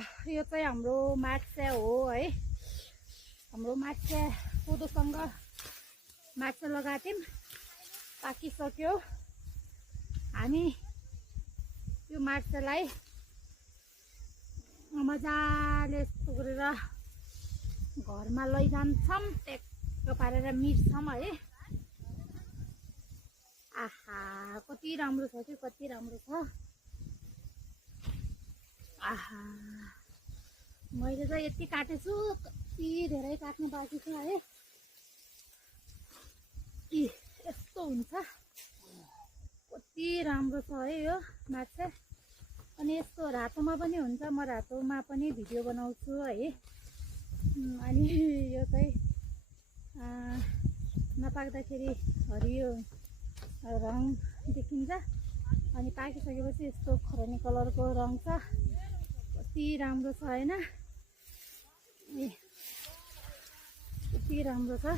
यो चाहिँ हाम्रो मार्चे हो है। हाम्रो मार्चे कोदोसँग मार्चे लगाएको थियौँ, पाकिसक्यो। हामी यो मार्चेलाई मजाले यस्तो गरेर घरमा लैजान्छौँ, टेक्क पारेर मिट्छौँ है। आहा कति राम्रो छ कि, कति राम्रो छ। आहा मैले चाहिँ यति काटेछु, कति धेरै काट्नु बाँकी छ है। यस्तो हुन्छ, कति राम्रो छ है यो मार्चे। अनि यस्तो रातोमा पनि हुन्छ, म रातोमा पनि भिडियो बनाउँछु है। अनि यो चाहिँ नपाक्दाखेरि हरियो रङ देखिन्छ, अनि पाकिसकेपछि यस्तो खरानी कलरको रङ छ। कति राम्रो छ हैन, कति राम्रो छ।